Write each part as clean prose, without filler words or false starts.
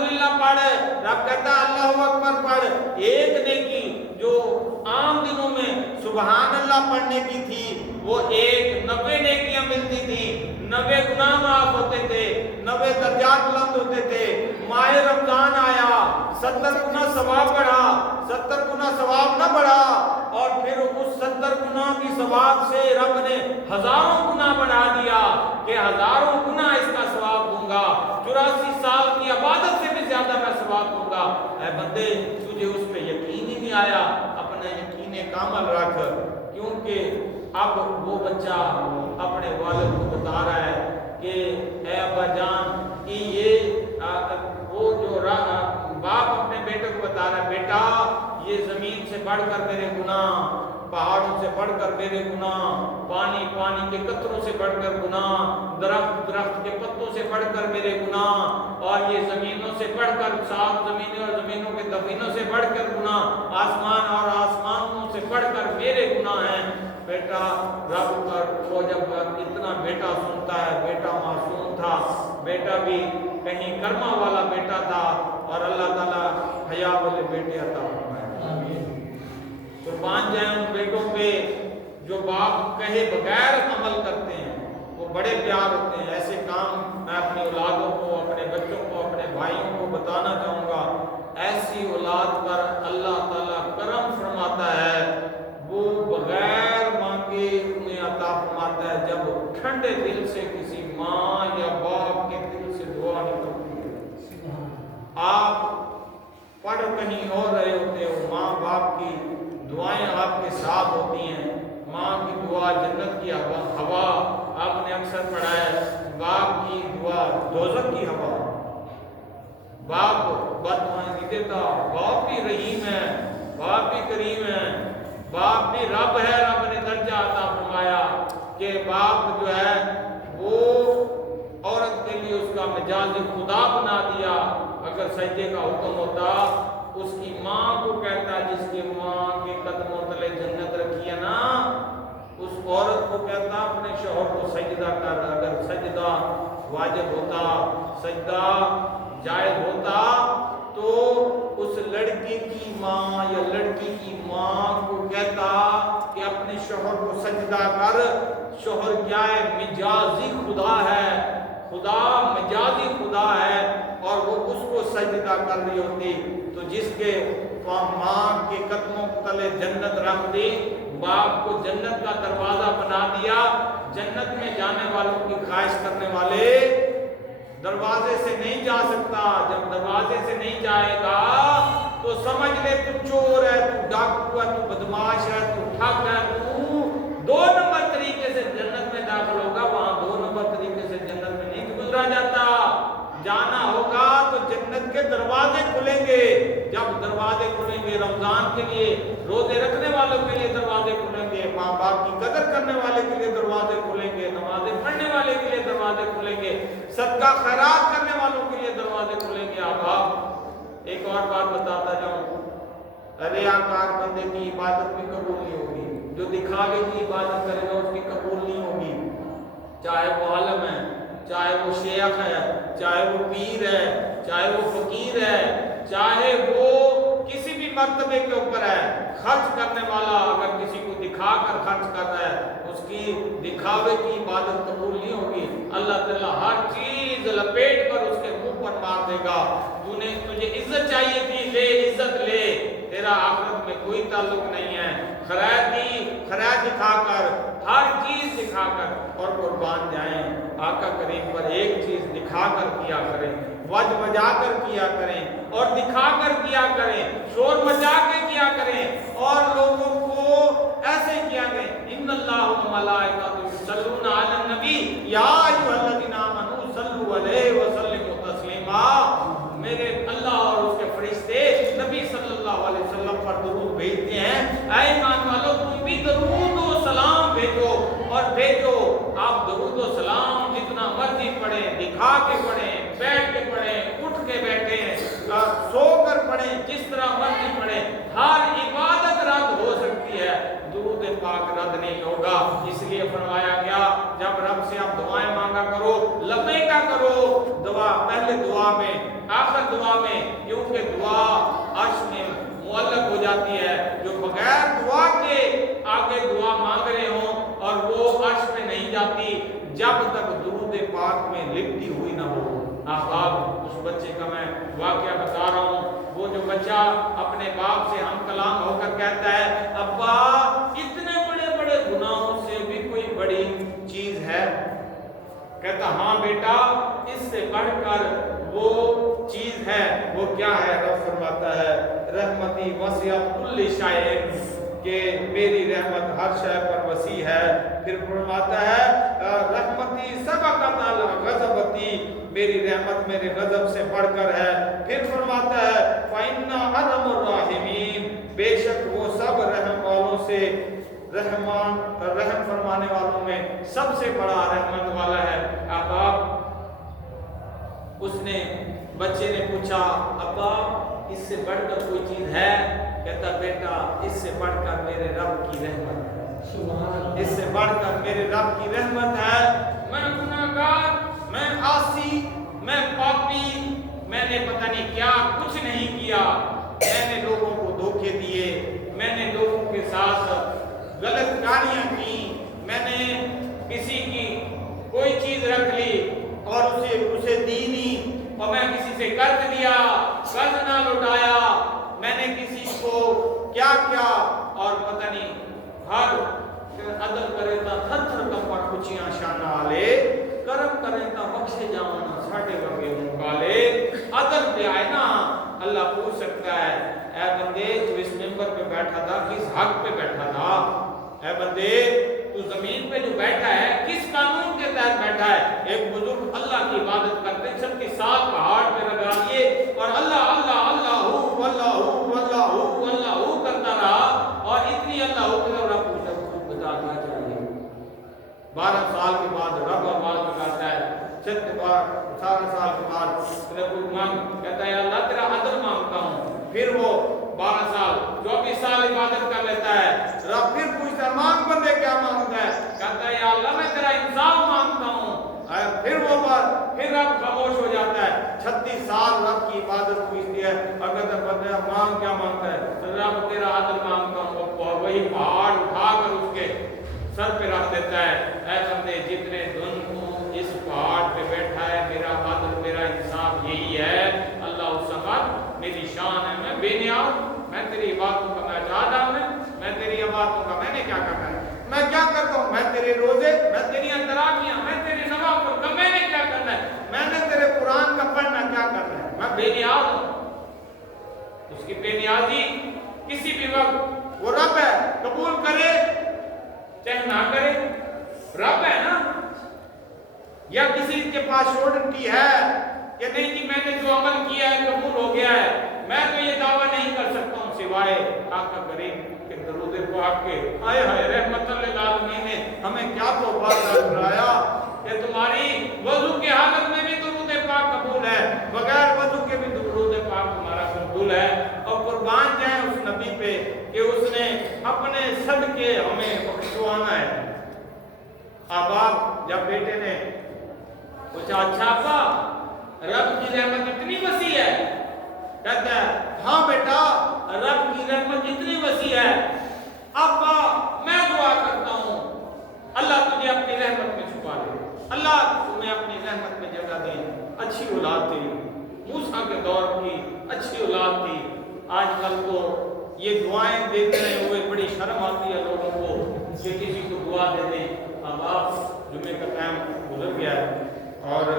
الحمدللہ پڑھ، رب کہتا ہے اللہ اکبر پڑھ۔ ایک نیکی جو عام دنوں میں سبحان اللہ پڑھنے کی تھی وہ 90 نیکیاں ملتی تھی، 90 گناہ معاف ہوتے تھے، 90 درجات بلند ہوتے تھے۔ ماہ رمضان آیا، 70 گنا ثواب بڑھا، 70 گنا ثواب نہ بڑھا، اور پھر اس 70 گنا کی ثواب سے رب نے ہزاروں گنا بڑھا دیا کہ ہزاروں گنا اس کا ثواب دوں گا، 84 سال کی عبادت سے بھی زیادہ میں ثواب دوں گا۔ اے بندے تجھے اس پہ یقین ہی نہیں آیا، اپنا یقین کامل رکھ، کیونکہ اب وہ بچہ اپنے والد کو بتا رہا ہے کہ اے ابا جان، یہ وہ جو باپ اپنے بیٹے کو بتا رہا ہے، بیٹا یہ زمین سے بڑھ کر میرے گناہ، پہاڑوں سے بڑھ کر میرے گناہ، پانی کے قطروں سے بڑھ کر گناہ، درخت کے پتوں سے بڑھ کر میرے گناہ، اور یہ زمینوں سے بڑھ کر، 7 زمینیں اور زمینوں کے دفینوں سے بڑھ کر گناہ، آسمان اور آسمانوں سے بڑھ کر میرے گناہ ہیں۔ بیٹا رب پر وہ جب اتنا بیٹا سنتا ہے، بیٹا معصوم تھا، بیٹا بھی کہیں کرما والا بیٹا تھا، اور اللہ تعالیٰ حیا والے بیٹے عطا فرمائے۔ قربان جائیں ان بیٹوں پہ جو باپ کہے بغیر عمل کرتے ہیں، وہ بڑے پیار ہوتے ہیں۔ ایسے کام میں اپنی اولادوں کو، اپنے بچوں کو، اپنے بھائیوں کو بتانا چاہوں گا۔ ایسی اولاد پر اللہ تعالیٰ کرم فرماتا ہے، وہ بغیر مانگے انہیں عطا فرماتا ہے، جب ٹھنڈے دل سے کسی ماں یا باپ کے دل سے دعا نکلتی ہے۔ آپ پڑھ کہیں اور رہے ہوتے ہو، ماں باپ کی دعائیں آپ کے ساتھ ہوتی ہیں۔ ماں کی دعا جنت کی ہوا، آپ نے اکثر پڑھا ہے، باپ کی دعا دوزخ کی ہوا۔ باپ بد دعائیں نہیں دیتا، باپ بھی رحیم ہے، باپ بھی کریم ہے، باپ بھی رب ہے۔ رب نے درجہ عطا فرمایا کہ باپ جو ہے وہ عورت کے لیے اس کا مجاز خدا بنا دیا۔ اگر سجدے کا حکم ہوتا، اس کی ماں کو کہتا، جس کی ماں کے قدموں تلے جنت رکھی ہے نا، اس عورت کو کہتا اپنے شوہر کو سجدہ کر۔ اگر سجدہ واجب ہوتا، سجدہ جائز ہوتا، تو اس لڑکی کی ماں یا لڑکی کی ماں کو کہتا کہ اپنے شوہر کو سجدہ کر۔ شوہر کیا ہے؟ مجازی خدا ہے، خدا مجازی خدا ہے، اور وہ اس کو سجدہ کر رہی ہوتی۔ تو جس کے ماں کے قدموں تلے جنت رکھ دی، باپ کو جنت کا دروازہ بنا دیا، جنت میں جانے والوں کی خواہش کرنے والے دروازے سے نہیں جا سکتا۔ جب دروازے سے نہیں جائے گا تو سمجھ لے تو چور ہے، تو ڈاکو ہے، تو بدماش ہے، تو ٹھگ ہے، تو 2 نمبر طریقے سے جنت میں داخل ہوگا۔ وہاں 2 نمبر طریقے سے جنت میں نہیں گزرا جاتا۔ جانا ہوگا تو جنت کے دروازے کھلیں گے۔ جب دروازے کھلیں گے، رمضان کے لیے روزے رکھنے والوں کے لیے دروازے کھلیں گے، ماں باپ کی قدر کرنے والے کے لیے دروازے کھلیں گے، نمازیں پڑھنے والے کے لیے دروازے کھلیں گے، صدقہ خیرات کرنے والوں کے لیے دروازے کھلیں گے۔ آپ ایک اور بات بتاتا جاؤں، ریاکار بندے کی عبادت بھی قبول نہیں ہوگی، جو دکھاوے کی عبادت کرے گا اس کی قبول نہیں ہوگی، چاہے وہ عالم ہے، چاہے وہ شیخ ہے، چاہے وہ پیر ہے، چاہے وہ فقیر ہے، چاہے وہ کسی بھی مرتبے کے اوپر ہے۔ خرچ کرنے والا اگر کسی کو دکھا کر خرچ کر رہا ہے، اس کی دکھاوے کی عبادت قبول نہیں ہوگی۔ اللہ تعالیٰ ہر چیز لپیٹ کر اس کے منہ پر مار دے گا۔ تجھے عزت چاہیے تھی، لے عزت لے، تیرا آخرت میں کوئی تعلق نہیں ہے۔ خرید دی، خرید دکھا کر، ہر چیز دکھا کر، اور قربان جائیں آقا کریم پر ایک چیز دکھا کر کیا کریں، وج بجا کر کیا کریں، اور دکھا کر کیا کریں، شور مچا کے کیا کریں، اور لوگوں کو ایسے کیا کریں۔ ان اللہ و ملائکۃہ یصلون علی النبی یا ایھا الذین آمنوا صلوا علیہ وسلموا تسلیما۔ میرے اللہ اور اس کے فرشتے نبی صلی اللہ علیہ وسلم پر درود بھیجتے ہیں۔ اے ایمان والو، تم بھی درود و سلام بھیجو، اور بھیجو۔ آپ درود و سلام جتنا مرضی پڑھیں، دکھا کے پڑھیں، بیٹھ کے پڑھیں، اٹھ کے بیٹھیں، سو کر پڑھیں، جس طرح مرضی پڑھیں، ہر عبادت رد ہو سکتی ہے، درود پاک رد نہیں ہوگا۔ اس لیے فرمایا گیا جب رب سے آپ دعائیں مانگا کرو، لبیکا کرو۔ دعا پہلے دعا میں آخر دعا میں، کیونکہ دعا عرش میں معلق ہو جاتی ہے، جو بغیر دعا کے آگے دعا مانگ رہے ہوں اور وہ عرش میں نہیں جاتی جب تک درود پاک میں لپٹی ہوئی نہ ہو۔ آپ اس بچے کا میں واقعہ بتا رہا ہوں، وہ جو بچہ اپنے باپ سے ہم کلام ہو کر کہتا ہے ابا اتنے بڑے بڑے گناہوں سے بھی کوئی بڑی چیز ہے؟ کہتا ہاں بیٹا، اس سے بڑھ کر وہ چیز ہے۔ وہ کیا ہے؟ رب فرماتا ہے رحمتی وسعت کل شیء، کہ میری رحمت ہر شے پر وسیع ہے۔ پھر فرماتا ہے رحمتی سبقت غضبتی، میری رحمت میرے غضب سے بڑھ کر ہے۔ پھر فرماتا ہے فإن أرحم الراحمین، بے شک وہ سب رحم والوں سے رحم فرمانے والوں میں سب سے بڑا رحمت والا ہے۔ اب اس نے بچے نے پوچھا ابا اس سے بڑھ کر کوئی چیز ہے؟ کہتا بیٹا اس سے بڑھ کر میرے رب کی رحمت ہے، اس سے بڑھ کر میرے رب کی رحمت ہے۔ میں گناہگار، میں عاصی، میں پاپی، میں نے پتہ نہیں کیا کچھ نہیں کیا، میں نے لوگوں کو دھوکے دیے، میں نے لوگوں کے ساتھ غلط کاریاں کی، میں نے کسی کی کوئی چیز رکھ لی اور اسے دی نہیں، اور میں کسی سے قرض لیا، قرض نہ لوٹایا، میں نے کسی کو کیا کیا، اور پتہ نہیں ہر عدل کرے تا تھر تھر کمپڑ کچیاں شانہ آلے، کرم کرے تا بخشے جانا ساڑھے وگے مقالے۔ عدل پہ آئے نا اللہ پوچھ سکتا ہے اے بندے تو اس ممبر پہ بیٹھا تھا کس حق پہ بیٹھا تھا؟ اے بندے تو زمین پہ جو بیٹھا ہے کس قانون کے تحت بیٹھا ہے؟ ایک بزرگ اللہ کی عبادت کرتے 36 سال پہاڑ پہ لگا دیے اور اللہ اللہ اللہ ہو اللہ ہو اللہ ہو اللہ ہو کرتا رہا، اور اتنی اللہ ہو کہ رب پوچھا بتا دیا چاہیے۔ 12 سال کے بعد رب آواز لگاتا ہے، 18 سال کے بعد کوئی مانگ، کہتا ہے اللہ تیرا عدل مانگتا ہوں۔ پھر وہ 12 سال 24 سال عبادت کر لیتا ہے، رب پھر پوچھتا ہے مانگ بندے کیا مانگتا ہے؟ کہتا ہے یا اللہ میں تیرا انصاف مانگتا ہوں۔ پھر وہ بات پھر رب خاموش ہو جاتا ہے۔ 36 سال رب کی عبادت پوچھتی ہے، اگر بندہ مانگ کیا مانگتا ہے؟ رب تیرا عدل مانگتا ہوں۔ وہی پہاڑ اٹھا کر اس کے سر پہ رکھ دیتا ہے، اے بندے جتنے دن تو اس پہاڑ پہ بیٹھا ہے میرا عدل میرا انصاف یہی ہے۔ اللہ اس وقت میری شان ہے، میں بے نیاز، میں تیری عبادتوں کا میں چاہتا ہوں، میں تیری عبادتوں کا میں نے کیا کرنا ہے؟ میں کیا کرتا ہوں؟ میں تیرے روزے، میں تیری اندرامیاں، میں تیری نوافل کا میں نے کیا کرنا ہے؟ میں نے تیرے قرآن کا پڑھنا کیا کرنا ہے؟ میں بے نیاز ہوں۔ اس کی بے نیازی کسی بھی وقت وہ رب ہے، قبول کرے چاہے نہ کرے، رب ہے نا۔ یا کسی کے پاس شورٹی ہے کہ نہیں جی میں نے جو عمل کیا ہے قبول ہو گیا ہے، میں تو یہ دعویٰ نہیں کر سکتا ہوں سوائے آقا کریم کے درود پاک کے۔ آئے ہائے رحمت للعالمین نے ہمیں کیا تحفہ کرایا کہ تمہاری وضو کے حالت میں بھی درود پاک قبول ہے، بغیر وضو کے بھی درود پاک تمہارا قبول ہے۔ اور قربان جائیں اس نبی پہ کہ اس نے اپنے صدقے ہمیں بخشوانا ہے۔ آپ جب بیٹے نے پوچھا اچھا ابا رب کی رحمت اتنی وسیع ہے؟ کہتا ہے ہاں بیٹا رب کی رحمت اتنی وسیع ہے، ابا میں دعا کرتا ہوں اللہ تجھے اپنی رحمت میں چھپا لے، اللہ تمہیں اپنی رحمت میں جگہ دے۔ اچھی اولاد تھی، موسیٰ کے دور کی اچھی اولاد تھی۔ آج کل تو یہ دعائیں دیتے ہوئے بڑی شرم آتی ہے لوگوں کو کہ کسی کو دعا دے دیں۔ اب آپ جمعے کا ٹائم گزر گیا ہے اور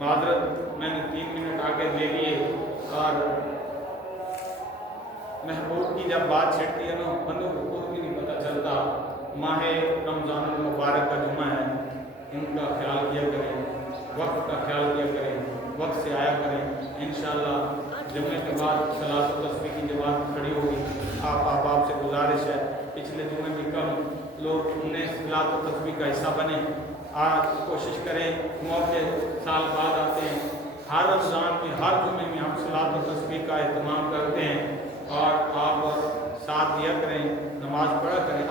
معذرت میں نے 3 منٹ آگے لے لیے، اور محبوب کی جب بات چھڑتی ہے نا بندوں کو خود بھی نہیں پتہ چلتا۔ ماہ رمضان المبارک کا جمعہ ہے، ان کا خیال کیا کریں، وقت کا خیال کیا کریں، وقت سے آیا کریں۔ انشاءاللہ جمعے کے بعد صلاۃ و تسبیح کی جماعت کھڑی ہوگی۔ آپ سے گزارش ہے پچھلے جمعے بھی کم لوگ انہیں صلاۃ و تسبیح کا حصہ بنے، آج کوشش کریں، موقع سال بعد آتے ہیں، ہر رمضان میں ہر جمعے میں ہم صلاۃ و تسبیح کا اہتمام کرتے ہیں، اور آپ ساتھ دیا کریں، نماز پڑھا کریں۔